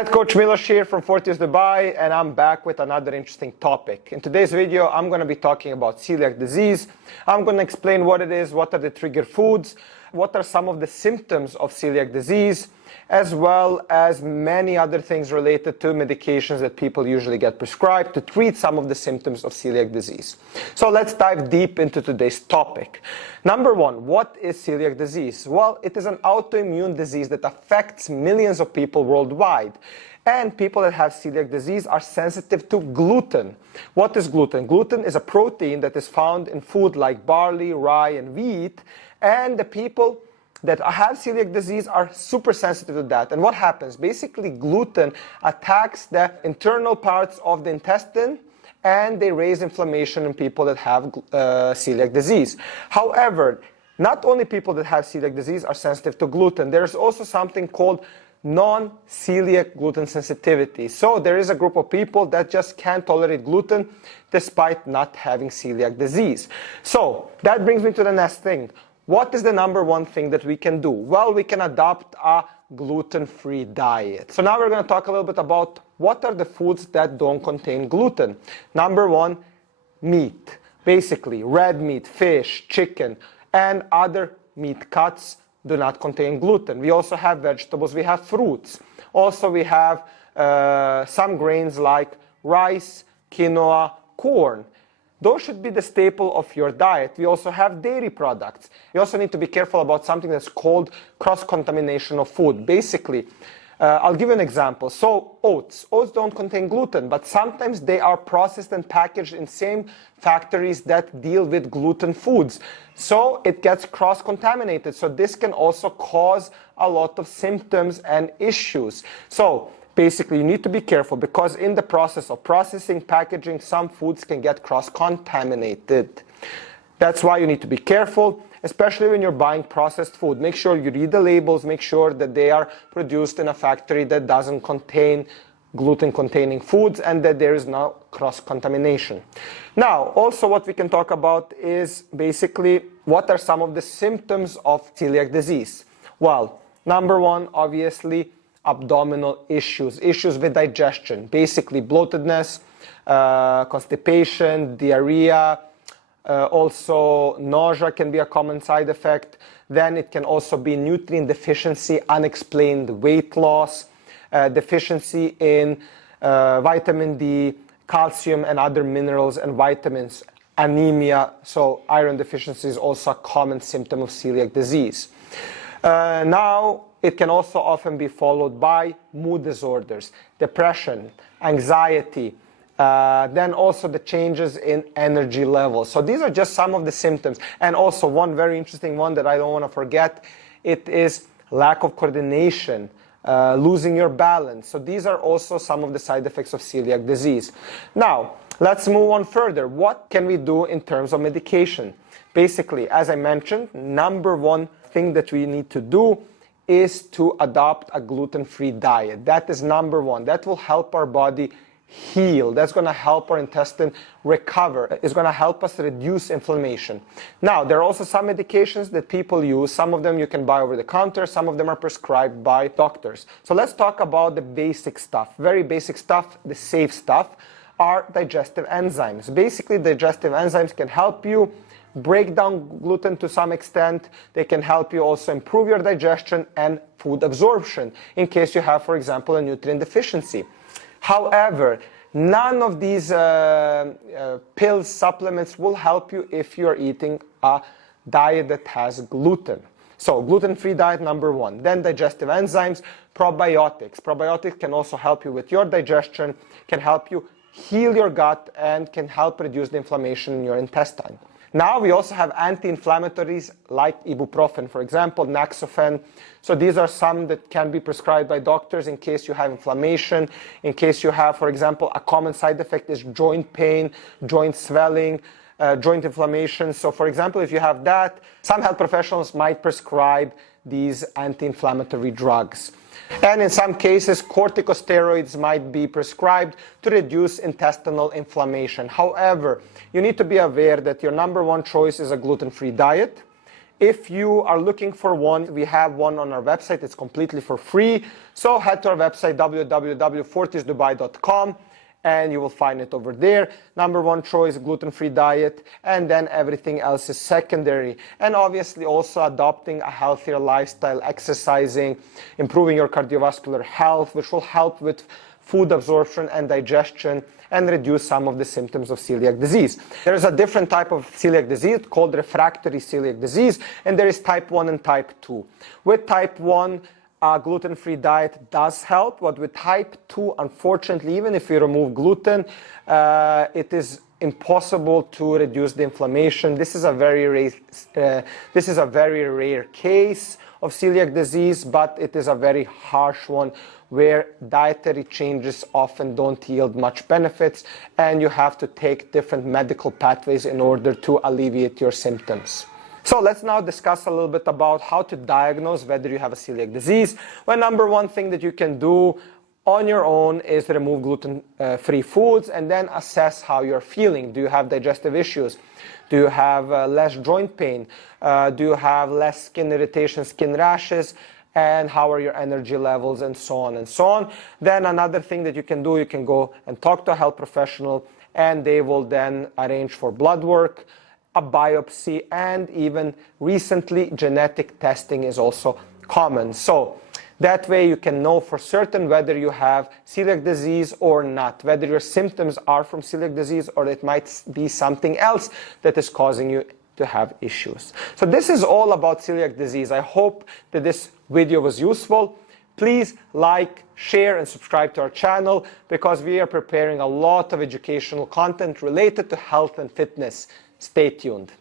Head Coach Milos here from Fortius Dubai, and I'm back with another interesting topic. In today's video, I'm going to be talking about celiac disease. I'm going to explain what it is, what are the trigger foods, what are some of the symptoms of celiac disease, as well as many other things related to medications that people usually get prescribed to treat some of the symptoms of celiac disease. So let's dive deep into today's topic. Number one, what is celiac disease? Well, it is an autoimmune disease that affects millions of people worldwide. And people that have celiac disease are sensitive to gluten. What is gluten? Gluten is a protein that is found in food like barley, rye, and wheat. And the people that have celiac disease are super sensitive to that. And what happens? Basically, gluten attacks the internal parts of the intestine, and they raise inflammation in people that have celiac disease. However, not only people that have celiac disease are sensitive to gluten. There's also something called non-celiac gluten sensitivity. So there is a group of people that just can't tolerate gluten despite not having celiac disease. So that brings me to the next thing. What is the number one thing that we can do? Well, we can adopt a gluten-free diet. So now we're going to talk a little bit about what are the foods that don't contain gluten. Number one, meat. Basically, red meat, fish, chicken, and other meat cuts do not contain gluten. We also have vegetables, we have fruits. Also, we have some grains like rice, quinoa, corn. Those should be the staple of your diet. We also have dairy products. You also need to be careful about something that's called cross-contamination of food. Basically, I'll give you an example. So oats. Oats don't contain gluten, but sometimes they are processed and packaged in same factories that deal with gluten foods. So it gets cross-contaminated. So this can also cause a lot of symptoms and issues. So basically, you need to be careful because in the process of processing, packaging, some foods can get cross-contaminated. That's why you need to be careful, especially when you're buying processed food. Make sure you read the labels, make sure that they are produced in a factory that doesn't contain gluten-containing foods and that there is no cross-contamination. Now, also what we can talk about is basically what are some of the symptoms of celiac disease. Well, number one, obviously, abdominal issues with digestion, basically bloatedness, constipation, diarrhea, also nausea can be a common side effect. Then it can also be nutrient deficiency, unexplained weight loss, deficiency in vitamin D, calcium and other minerals and vitamins, anemia, so iron deficiency is also a common symptom of celiac disease. Now, it can also often be followed by mood disorders, depression, anxiety, then also the changes in energy levels. So these are just some of the symptoms. And also one very interesting one that I don't want to forget, it is lack of coordination, losing your balance. So these are also some of the side effects of celiac disease. Now, let's move on further. What can we do in terms of medication? Basically, as I mentioned, number one thing that we need to do is to adopt a gluten-free diet. That is number one. That will help our body heal. That's going to help our intestine recover. It's going to help us reduce inflammation. Now, there are also some medications that people use. Some of them you can buy over the counter. Some of them are prescribed by doctors. So let's talk about the basic stuff. Very basic stuff, the safe stuff, are digestive enzymes. Basically, digestive enzymes can help you break down gluten to some extent. They can help you also improve your digestion and food absorption in case you have, for example, a nutrient deficiency. However, none of these pills, supplements will help you if you're eating a diet that has gluten. So gluten-free diet, number one. Then digestive enzymes, probiotics. Probiotics can also help you with your digestion, can help you heal your gut, and can help reduce the inflammation in your intestine. Now we also have anti-inflammatories like ibuprofen, for example, Naxofen. So these are some that can be prescribed by doctors in case you have inflammation, in case you have, for example, a common side effect is joint pain, joint swelling, joint inflammation. So for example, if you have that, some health professionals might prescribe these anti-inflammatory drugs. And in some cases, corticosteroids might be prescribed to reduce intestinal inflammation. However, you need to be aware that your number one choice is a gluten-free diet. If you are looking for one, we have one on our website. It's completely for free. So head to our website, www.fortisdubai.com, and you will find it over there. Number one choice, gluten-free diet, and then everything else is secondary. And obviously also adopting a healthier lifestyle, exercising, improving your cardiovascular health, which will help with food absorption and digestion and reduce some of the symptoms of celiac disease. There is a different type of celiac disease called refractory celiac disease, and there is type 1 and type 2. With type 1, gluten-free diet does help, but with type 2, unfortunately, even if you remove gluten, it is impossible to reduce the inflammation. This is a very rare case of celiac disease, but it is a very harsh one where dietary changes often don't yield much benefits, and you have to take different medical pathways in order to alleviate your symptoms. So let's now discuss a little bit about how to diagnose whether you have a celiac disease. Well, number one thing that you can do on your own is remove gluten-free foods and then assess how you're feeling. Do you have digestive issues? Do you have less joint pain? Do you have less skin irritation, skin rashes? And how are your energy levels, and so on and so on. Then another thing that you can do, you can go and talk to a health professional, and they will then arrange for blood work, a biopsy, and even recently genetic testing is also common. So that way you can know for certain whether you have celiac disease or not, whether your symptoms are from celiac disease or it might be something else that is causing you to have issues. So this is all about celiac disease. I hope that this video was useful. Please like, share, and subscribe to our channel because we are preparing a lot of educational content related to health and fitness. Stay tuned.